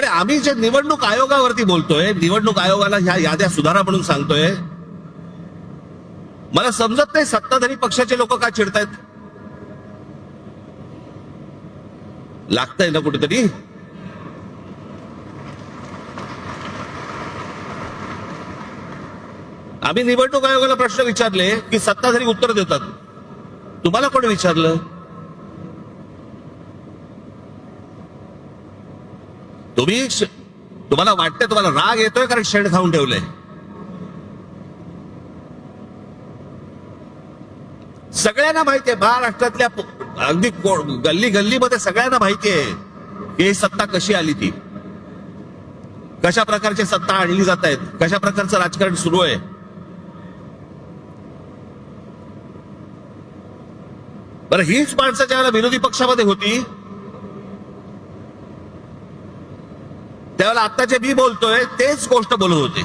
आणि आम्ही जे निवडणूक आयोगावरती बोलतोय निवडणूक आयोगाला ह्या याद्या सुधारा म्हणून सांगतोय मला समजत नाही सत्ताधारी पक्षाचे लोक का चिडतायत. लागतंय ना कुठेतरी? आम्ही निवडणूक आयोगाला प्रश्न विचारले की सत्ताधारी उत्तर देतात. तुम्हाला कोणी विचारलं? तुम्ही तुम्हाला वाटतंय तुम्हाला राग येतोय कारण शेण खाऊन ठेवलंय. सगळ्यांना माहितीये महाराष्ट्रातल्या अगदी गल्ली गल्लीमध्ये सगळ्यांना माहितीये की ही सत्ता कशी आली ती. कशा प्रकारची सत्ता आणली जात आहेत कशा प्रकारचं राजकारण सुरू आहे. बरं हीच माणसं ज्यावेळेला विरोधी पक्षामध्ये होती त्यावेळेला आता जे मी बोलतोय तेच गोष्ट बोलत होते.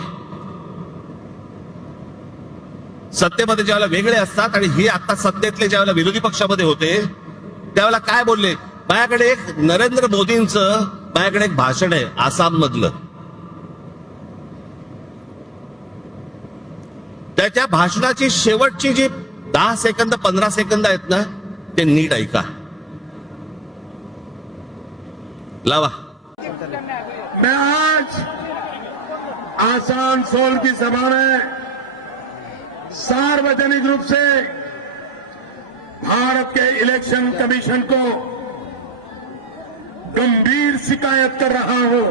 सत्तेमध्ये ज्यावेळेला वेगळे असतात आणि हे आता सत्तेतले ज्यावेळेला विरोधी पक्षामध्ये होते त्यावेळेला काय बोलले? माझ्याकडे एक नरेंद्र मोदींचं माझ्याकडे एक भाषण आहे आसाम मधलं त्याच्या भाषणाची शेवटची जी दहा सेकंद पंधरा सेकंद आहेत ना ते नीट ऐका. लावा. मैं आज आसानसोल की सभा में सार्वजनिक रूप से भारत के इलेक्शन कमीशन को गंभीर शिकायत कर रहा हूँ।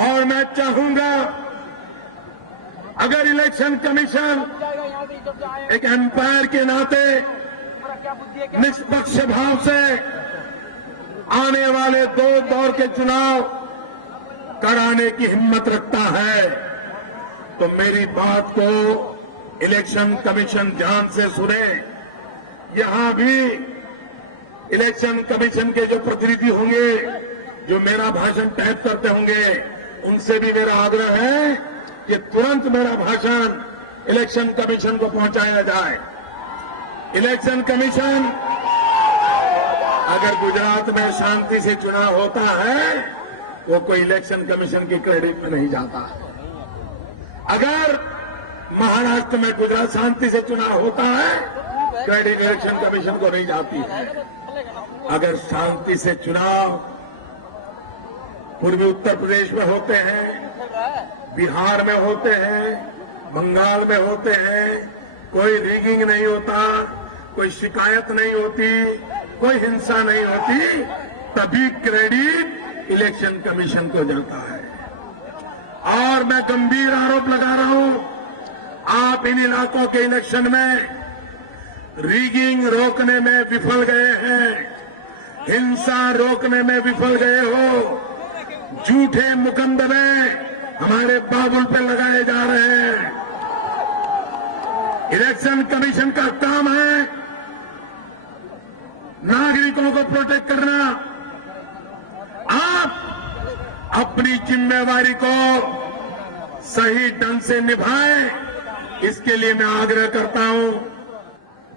और मैं चाहूँगा, अगर इलेक्शन कमीशन एक एम्पायर के नाते निष्पक्ष भाव से आने वाले दो दौर के चुनाव कराने की हिम्मत रखता है। तो मेरी बात को इलेक्शन कमीशन ध्यान से सुने। यहाँ भी इलेक्शन कमीशन के जो प्रतिनिधि होंगे, जो मेरा भाषण टाइप करते होंगे, उनसे भी मेरा आग्रह है कि तुरंत मेरा भाषण इलेक्शन कमीशन को पहुँचाया जाए। इलेक्शन कमीशन अगर गुजरात में शांति से चुनाव होता है, वो कोई इलेक्शन कमीशन की क्रेडिट में नहीं जाता। अगर महाराष्ट्र में गुजरात शांति से चुनाव होता है, क्रेडिट इलेक्शन कमीशन को नहीं जाती। है अगर शांति से चुनाव पूर्वी उत्तर प्रदेश में होते हैं, बिहार में होते हैं, बंगाल में होते हैं, कोई रिगिंग नहीं होता, कोई शिकायत नहीं होती कोई हिंसा नहीं होती, तभी क्रेडिट इलेक्शन कमीशन को जाता है। और मैं गंभीर आरोप लगा रहा हूँ, आप इन इलाकों के इलेक्शन में रिगिंग रोकने में विफल गए हैं, हिंसा रोकने में विफल गए हो, झूठे मुकदमे हमारे बाबुल पे लगाए जा रहे हैं। इलेक्शन कमीशन का काम है नागरिकों को प्रोटेक्ट करना। आप अपनी जिम्मेवारी को सही ढंग से निभाएँ, इसके लिए मैं आग्रह करता हूँ।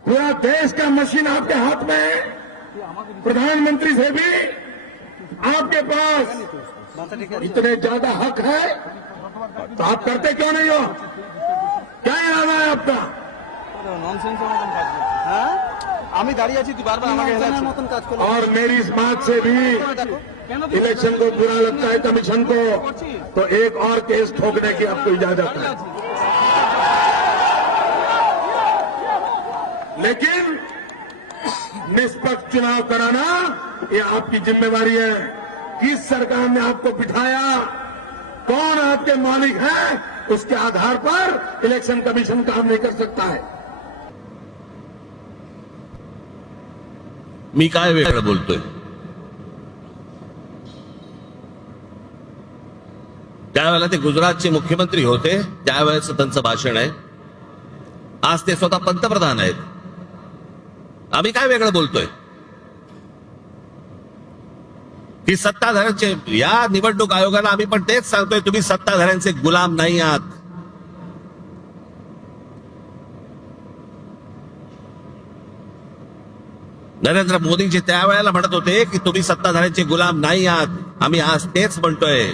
पूरा देश का मशीन आपके हाथ में है। प्रधानमंत्री से भी आपके पास इतने ज़्यादा हक है। तो आप करते क्यों नहीं हो? क्या इरादा है आपका? ননসেন্স মতন কাজ করছিস হ্যাঁ আমি দাঁড়িয়ে আছি তুই বারবার আমাকে হেলাচ্ছিস মতন কাজ করছিস और मेरी इस बात से भी কেন তুই इलेक्शन को बुरा लगता है कमीशन को तो एक और केस ठोकने की आपको इजाजत है लेकिन निष्पक्ष चुनाव कराना ये आपकी जिम्मेवारी है किस सरकार ने आपको बिठाया कौन आपके मालिक है उसके आधार पर इलेक्शन कमीशन काम नहीं कर सकता है मी काय वेगळं बोलतोय? त्यावेळेला ते गुजरातचे मुख्यमंत्री होते त्यावेळेस त्यांचं भाषण आहे. आज ते स्वतः पंतप्रधान आहेत. आम्ही काय वेगळं बोलतोय? की सत्ताधाऱ्यांचे या निवडणूक आयोगाला आम्ही पण तेच सांगतोय तुम्ही सत्ताधाऱ्यांचे गुलाम नाही आहात. नरेंद्र मोदीजी त्यावेळेला म्हणत होते की तुम्ही सत्ताधाऱ्यांचे गुलाम नाही आहात. आम्ही आज तेच म्हणतोय.